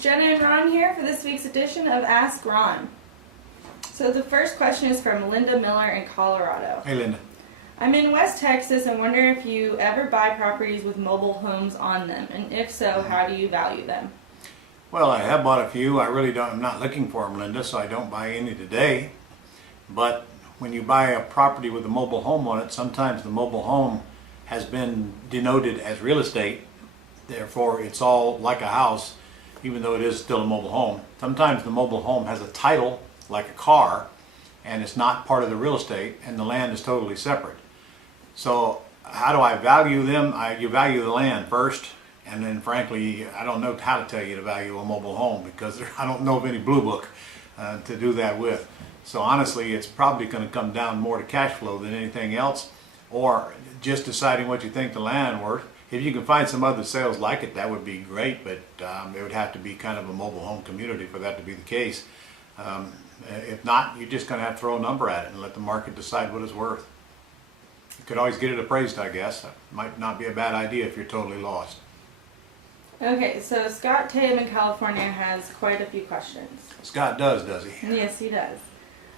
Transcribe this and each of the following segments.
Jenna and Ron here for this week's edition of Ask Ron. So the first question is from Linda Miller in Colorado. Hey, Linda. I'm in West Texas and wonder if you ever buy properties with mobile homes on them, and if so, how do you value them? Well, I have bought a few. I'm not looking for them, Linda, so I don't buy any today. But when you buy a property with a mobile home on it, sometimes the mobile home has been denoted as real estate. Therefore, it's all like a house, even though it is still a mobile home. Sometimes the mobile home has a title like a car, and it's not part of the real estate, and the land is totally separate. So how do I value them? You value the land first, and then frankly, I don't know how to tell you to value a mobile home because I don't know of any blue book to do that with. So honestly, it's probably going to come down more to cash flow than anything else, or just deciding what you think the land worth. If you can find some other sales like it, that would be great, but it would have to be kind of a mobile home community for that to be the case. If not, you're just going to have to throw a number at it and let the market decide what it's worth. You could always get it appraised, I guess. That might not be a bad idea if you're totally lost. Okay, so Scott Tatum in California has quite a few questions. Scott does he? Yes, he does.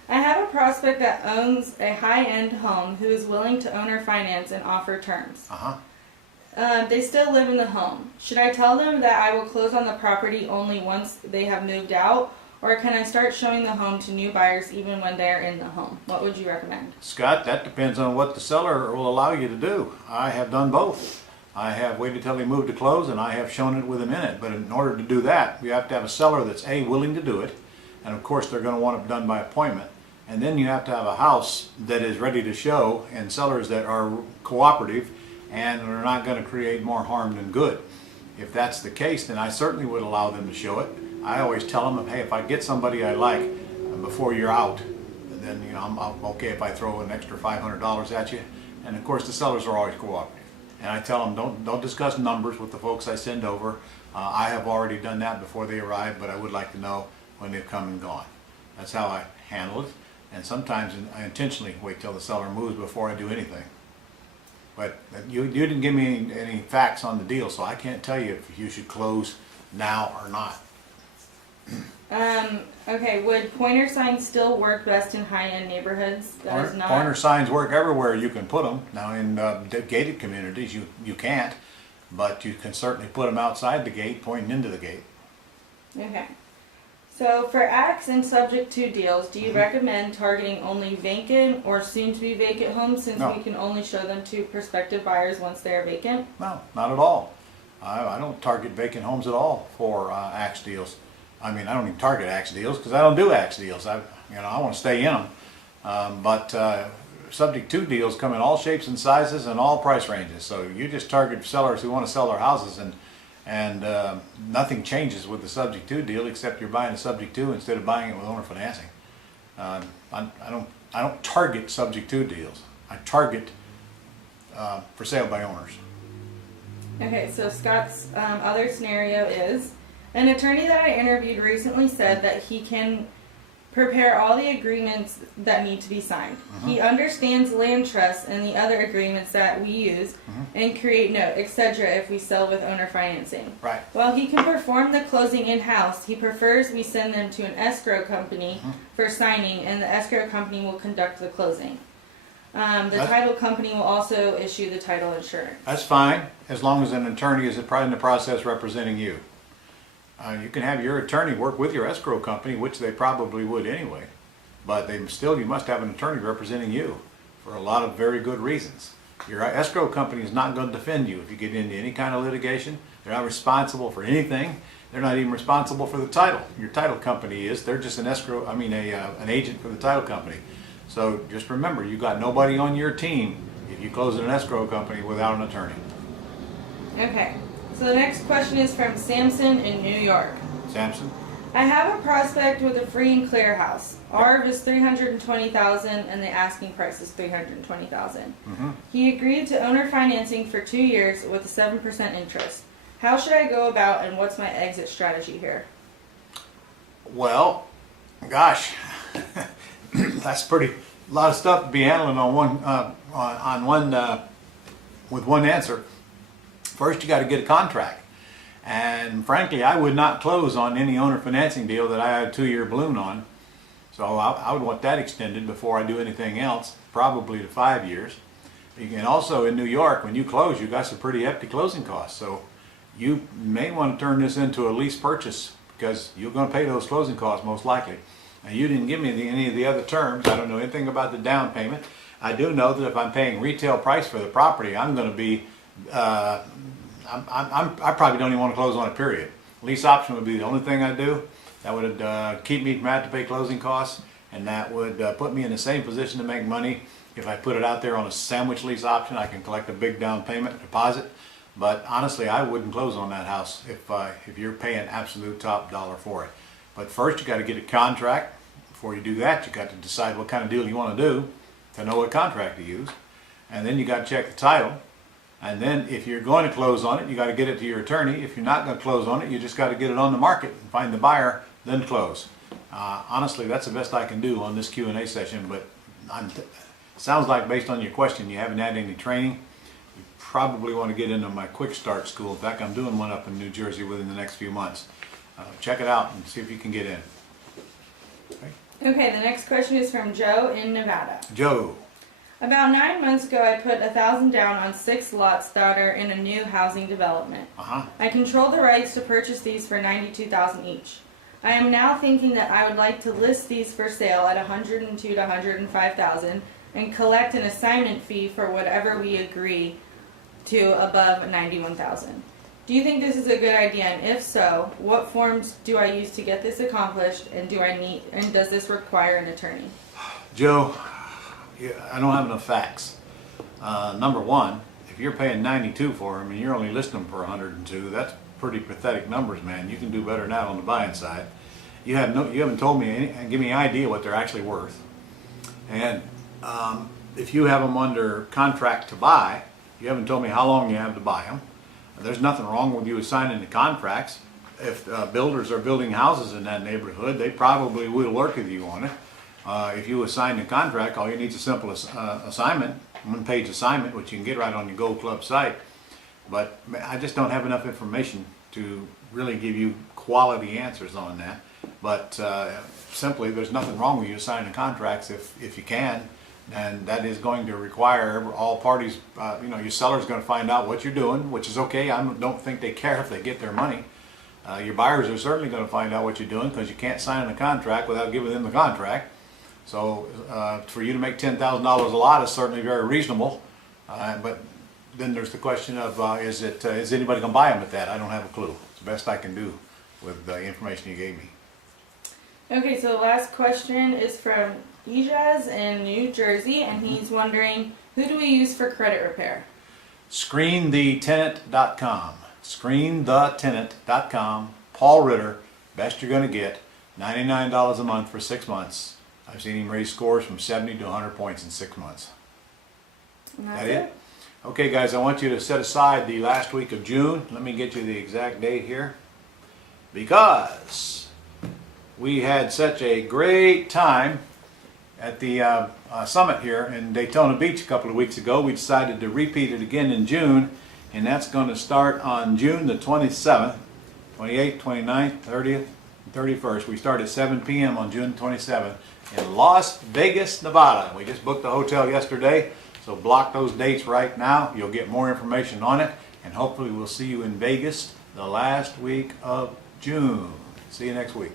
I have a prospect that owns a high-end home who is willing to owner finance and offer terms. They still live in the home. Should I tell them that I will close on the property only once they have moved out, or can I start showing the home to new buyers even when they are in the home? What would you recommend? Scott, that depends on what the seller will allow you to do. I have done both. I have waited till he moved to close, and I have shown it with him in it. But in order to do that, you have to have a seller that's A, willing to do it, and of course they're going to want it done by appointment. And then you have to have a house that is ready to show, and sellers that are cooperative and are not going to create more harm than good. If that's the case, then I certainly would allow them to show it. I always tell them, hey, if I get somebody I like before you're out, then I'm okay if I throw an extra $500 at you. And of course, the sellers are always cooperative. And I tell them, don't discuss numbers with the folks I send over. I have already done that before they arrive, but I would like to know when they've come and gone. That's how I handle it. And sometimes I intentionally wait till the seller moves before I do anything. But you didn't give me any facts on the deal, so I can't tell you if you should close now or not. Okay, would pointer signs still work best in high-end neighborhoods? Pointer signs work everywhere you can put them. Now in gated communities you can't, but you can certainly put them outside the gate pointing into the gate. Okay. So for acts and subject to deals, do you recommend targeting only vacant or soon-to-be vacant homes since we can only show them to prospective buyers once they are vacant? No, not at all. I don't target vacant homes at all for axe deals. I mean, I don't even target axe deals because I don't do axe deals. I want to stay in them. But subject to deals come in all shapes and sizes and all price ranges. So you just target sellers who want to sell their houses, and nothing changes with the subject to deal except you're buying a subject to instead of buying it with owner financing. I don't target subject to deals. I target for sale by owners. Okay, so Scott's other scenario is, an attorney that I interviewed recently said that he can prepare all the agreements that need to be signed. He understands land trusts and the other agreements that we use and create note, etc. if we sell with owner financing. Right. While he can perform the closing in-house, he prefers we send them to an escrow company for signing, and the escrow company will conduct the closing. The title company will also issue the title insurance. That's fine, as long as an attorney is in the process representing you. You can have your attorney work with your escrow company, which they probably would anyway, but you must have an attorney representing you for a lot of very good reasons. Your escrow company is not going to defend you if you get into any kind of litigation. They're not responsible for anything. They're not even responsible for the title. Your title company is. They're just an agent for the title company. So just remember, you got nobody on your team if you close an escrow company without an attorney. Okay. So the next question is from Samson in New York. Samson? I have a prospect with a free and clear house. ARV is $320,000 and the asking price is $320,000. He agreed to owner financing for 2 years with a 7% interest. How should I go about, and what's my exit strategy here? Well, gosh, that's a lot of stuff to be handling with one answer. First, you got to get a contract. And frankly, I would not close on any owner financing deal that I had a 2-year balloon on. So I would want that extended before I do anything else, probably to 5 years. You can also, in New York, when you close, you got some pretty hefty closing costs. So you may want to turn this into a lease purchase because you're going to pay those closing costs most likely. Now, you didn't give me any of the other terms. I don't know anything about the down payment. I do know that if I'm paying retail price for the property, I'm going to be, I probably don't even want to close on it, period. Lease option would be the only thing I do. That would keep me from having to pay closing costs, and that would put me in the same position to make money. If I put it out there on a sandwich lease option, I can collect a big down payment deposit. But honestly, I wouldn't close on that house if you're paying absolute top dollar for it. But first, you got to get a contract. Before you do that, you got to decide what kind of deal you want to do to know what contract to use, and then you got to check the title. And then if you're going to close on it, you got to get it to your attorney. If you're not going to close on it, you just got to get it on the market and find the buyer, then close. Honestly, that's the best I can do on this Q&A session, but sounds like based on your question, you haven't had any training. You probably want to get into my quick start school. In fact, I'm doing one up in New Jersey within the next few months. Check it out and see if you can get in. Okay, the next question is from Joe in Nevada. Joe. About 9 months ago, I put $1,000 down on 6 lots that are in a new housing development. I control the rights to purchase these for $92,000 each. I am now thinking that I would like to list these for sale at $102,000 to $105,000 and collect an assignment fee for whatever we agree to above $91,000. Do you think this is a good idea? And if so, what forms do I use to get this accomplished? And does this require an attorney? Joe, I don't have enough facts. Number one, if you're paying $92 for them and you're only listing them for $102, that's pretty pathetic numbers, man. You can do better than that on the buying side. You haven't told me and give me an idea what they're actually worth. And if you have them under contract to buy, you haven't told me how long you have to buy them. There's nothing wrong with you assigning the contracts. If builders are building houses in that neighborhood, they probably will work with you on it. If you assign the contract, all you need is a simple assignment, one-page assignment, which you can get right on your Gold Club site. But I just don't have enough information to really give you quality answers on that. But simply, there's nothing wrong with you assigning contracts if you can. And that is going to require all parties, your seller's going to find out what you're doing, which is okay. I don't think they care if they get their money. Your buyers are certainly going to find out what you're doing because you can't sign a contract without giving them the contract. So for you to make $10,000 a lot is certainly very reasonable. But then there's the question of is anybody going to buy them at that? I don't have a clue. It's the best I can do with the information you gave me. Okay, so the last question is from Ijaz in New Jersey, and he's wondering, who do we use for credit repair? ScreenTheTenant.com. ScreenTheTenant.com. Paul Ritter, best you're going to get. $99 a month for 6 months. I've seen him raise scores from 70 to 100 points in 6 months. And that's it? Okay, guys, I want you to set aside the last week of June. Let me get you the exact date here. Because we had such a great time at the summit here in Daytona Beach a couple of weeks ago. We decided to repeat it again in June, and that's going to start on June the 27th, 28th, 29th, 30th, and 31st. We start at 7 p.m. on June 27th in Las Vegas, Nevada. We just booked the hotel yesterday, so block those dates right now. You'll get more information on it, and hopefully we'll see you in Vegas the last week of June. See you next week.